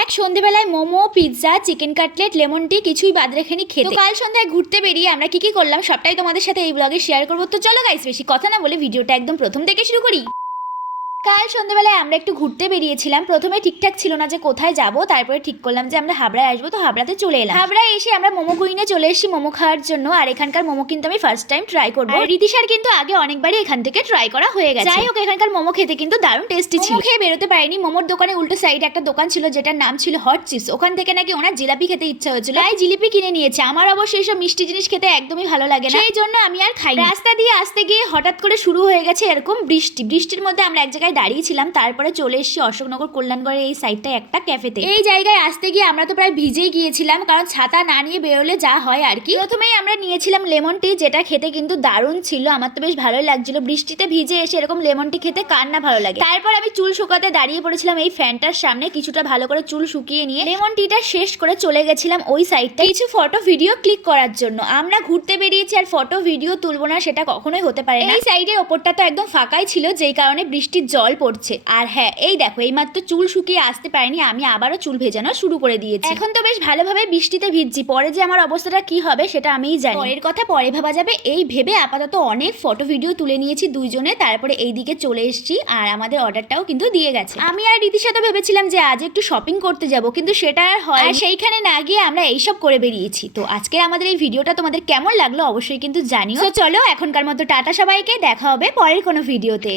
এক সন্ধেবেলায় momo, pizza, chicken cutlet, lemon tea কিছুই বাদ রেখেনি খেতে। তো কাল সন্ধ্যায় ঘুরতে বেরিয়ে আমরা কি করলাম সবটাই তোমাদের সাথে এই ব্লগে শেয়ার করবো। তো চলো গাইস, বেশি কথা না বলে ভিডিওটা একদম প্রথম থেকে শুরু করি। কাল সন্ধ্যাবেলায় আমরা একটু ঘুরতে বেরিয়েছিলাম। প্রথমে ঠিকঠাক ছিল না যে কোথায় যাব, তারপরে ঠিক করলাম যে আমরা হাবড়ায় আসবো। তো হাবড়াতে চলে এলাম। হাবড়ায় এসে আমরা মোমো কুইনে চলে এসেছি মোমো খাওয়ার জন্য। আর এখানকার মোমো কিন্তু আমি ফার্স্ট টাইম ট্রাই করবো। রীতিশার কিন্তু আগে অনেকবারই এখান থেকে ট্রাই করা হয়ে গেছে। যাই হোক, এখানকার মোমো খেতে কিন্তু দারুণ টেস্টি ছিল। খেয়ে বেরোতে পারিনি। মোমোর দোকানে উল্টো সাইডে একটা দোকান ছিল যেটার নাম ছিল হট চিপস। ওখান থেকে নাকি ওনার জিলাপি খেতে ইচ্ছা হয়েছিল, তাই জিলিপি কিনে নিয়েছে। আমার অবশ্য এইসব মিষ্টি জিনিস খেতে একদমই ভালো লাগে না, সেই জন্য আমি আর খাই। রাস্তা দিয়ে আসতে গিয়ে হঠাৎ করে শুরু হয়ে গেছে এরকম বৃষ্টি। বৃষ্টির মধ্যে আমরা এক জায়গায় দাঁড়িয়েছিলাম। তারপরে চলে এসেছি অশোকনগর কল্যাণগড়ের এই সাইডটায় একটা ক্যাফেতে। এই জায়গায় আসতে গিয়ে আমরা তো প্রায় ভিজেই গিয়েছিলাম, কারণ ছাতা না নিয়ে বেরোলে যা হয় আর কি। প্রথমেই আমরা নিয়েছিলাম লেমন টি, যেটা খেতে কিন্তু দারুণ ছিল। আমার তো বেশ ভালোই লাগছিল। বৃষ্টিতে ভিজে এসে এরকম লেমন টি খেতে কার না ভালো লাগে। তারপর আমি চুল শুকাতে দাঁড়িয়ে পড়েছিলাম এই ফ্যানটার সামনে। কিছুটা ভালো করে চুল শুকিয়ে নিয়ে লেমন টিটা শেষ করে চলে গেছিলাম ওই সাইডটা কিছু ফটো ভিডিও ক্লিক করার জন্য। আমরা ঘুরতে বেরিয়েছি আর ফটো ভিডিও তুলবো না সেটা কখনোই হতে পারে না। এই সাইডের ওপরটা তো একদম ফাঁকাই ছিল, যেই কারণে বৃষ্টির জল পড়ছে। আর হ্যাঁ, এই দেখো, এইমাত্র চুল শুকিয়ে আসতে পারিনি, আমি আবারও চুল ভেজানো শুরু করে দিয়েছি। এখন তো বেশ ভালোভাবে বৃষ্টিতে ভিজছি, পরে যে আমার অবস্থাটা কি হবে সেটা আমিই জানি। পরের কথা পরে ভাবা যাবে, এই ভেবে আপাতত অনেক ফটো ভিডিও তুলে নিয়েছি দুইজনে। তারপরে এই দিকে চলে এসেছি আর আমাদের অর্ডারটাও কিন্তু দিয়ে গেছে। আমি আর রীতির সাথে ভেবেছিলাম যে আজ একটু শপিং করতে যাব, কিন্তু সেটা আর হয়। আর সেইখানে না গিয়ে আমরা এইসব করে বেরিয়েছি। তো আজকে আমাদের এই ভিডিওটা তোমাদের কেমন লাগলো অবশ্যই কিন্তু জানিও। তো চলো এখনকার মতো টাটা সবাইকে, দেখা হবে পরের কোনো ভিডিওতে।